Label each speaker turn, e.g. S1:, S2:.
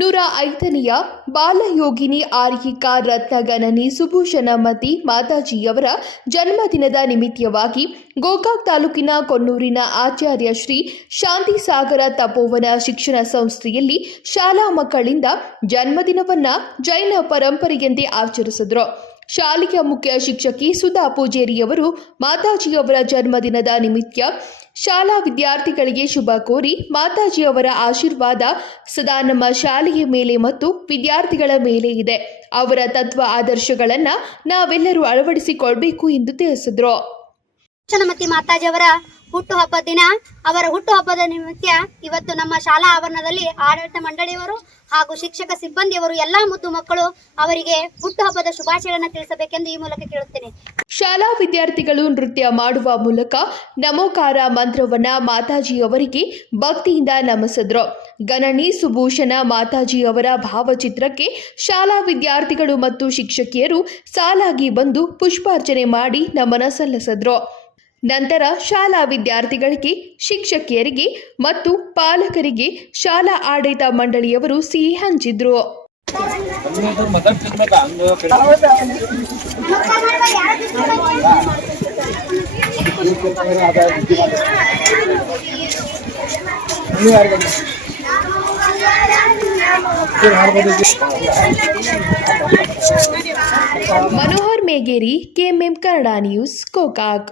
S1: ನೂರ ಐದನೆಯ ಬಾಲಯೋಗಿನಿ ಆರ್ಯಿಕ ರತ್ನಗಣನಿ ಸುಭೂಷಣಮತಿ ಮಾತಾಜಿಯವರ ಜನ್ಮದಿನದ ನಿಮಿತ್ತವಾಗಿ ಗೋಕಾಕ್ ತಾಲೂಕಿನ ಕೊನ್ನೂರಿನ ಆಚಾರ್ಯ ಶ್ರೀ ಶಾಂತಿ ಸಾಗರ ತಪೋವನ ಶಿಕ್ಷಣ ಸಂಸ್ಥೆಯಲ್ಲಿ ಶಾಲಾ ಮಕ್ಕಳಿಂದ ಜನ್ಮದಿನವನ್ನ ಜೈನ ಪರಂಪರೆಯಂತೆ ಆಚರಿಸಿದ್ರು. ಶಾಲೆಯ ಮುಖ್ಯ ಶಿಕ್ಷಕಿ ಸುಧಾ ಪೂಜೇರಿಯವರು ಮಾತಾಜಿಯವರ ಜನ್ಮದಿನದ ನಿಮಿತ್ತ ಶಾಲಾ ವಿದ್ಯಾರ್ಥಿಗಳಿಗೆ ಶುಭ ಕೋರಿ ಮಾತಾಜಿಯವರ ಆಶೀರ್ವಾದ ಸದಾ ನಮ್ಮ ಶಾಲೆಯ ಮೇಲೆ ಮತ್ತು ವಿದ್ಯಾರ್ಥಿಗಳ ಮೇಲೆ ಇದೆ. ಅವರ ತತ್ವ ಆದರ್ಶಗಳನ್ನು ನಾವೆಲ್ಲರೂ ಅಳವಡಿಸಿಕೊಳ್ಬೇಕು ಎಂದು ತಿಳಿಸಿದ್ರು.
S2: ಮಾತಾಜಿಯವರ ಹುಟ್ಟುಹಬ್ಬದ ದಿನ. ಅವರ ಹುಟ್ಟುಹಬ್ಬದ ನಿಮಿತ್ತ ಇವತ್ತು ನಮ್ಮ ಶಾಲಾ ಆವರಣದಲ್ಲಿ ಆಡಳಿತ ಮಂಡಳಿಯವರು ಹಾಗೂ ಶಿಕ್ಷಕ ಸಿಬ್ಬಂದಿಯವರು ಎಲ್ಲಾ ಮುದ್ದು ಮಕ್ಕಳು ಅವರಿಗೆ ಹುಟ್ಟುಹಬ್ಬದ ಶುಭಾಶಯಗಳನ್ನು ತಿಳಿಸಬೇಕೆಂದು ಈ ಮೂಲಕ ಕೇಳುತ್ತೇನೆ.
S1: ಶಾಲಾ ವಿದ್ಯಾರ್ಥಿಗಳು ನೃತ್ಯ ಮಾಡುವ ಮೂಲಕ ನಮೋಕಾರ ಮಂತ್ರವನ್ನ ಮಾತಾಜಿಯವರಿಗೆ ಭಕ್ತಿಯಿಂದ ನಮಿಸಿದ್ರು ಗಣನಿ ಸುಭೂಷಣ ಮಾತಾಜಿಯವರ ಭಾವಚಿತ್ರಕ್ಕೆ ಶಾಲಾ ವಿದ್ಯಾರ್ಥಿಗಳು ಮತ್ತು ಶಿಕ್ಷಕಿಯರು ಸಾಲಾಗಿ ಬಂದು ಪುಷ್ಪಾರ್ಚನೆ ಮಾಡಿ ನಮನ ಸಲ್ಲಿಸಿದ್ರು. ನಂತರ ಶಾಲಾ ವಿದ್ಯಾರ್ಥಿಗಳಿಗೆ ಶಿಕ್ಷಕಿಯರಿಗೆ ಮತ್ತು ಪಾಲಕರಿಗೆ ಶಾಲಾ ಆಡಳಿತ ಮಂಡಳಿಯವರು ಸಿಹಿ ಹಂಚಿದ್ರು. Manohar Megeri KMM Kannada news Gokak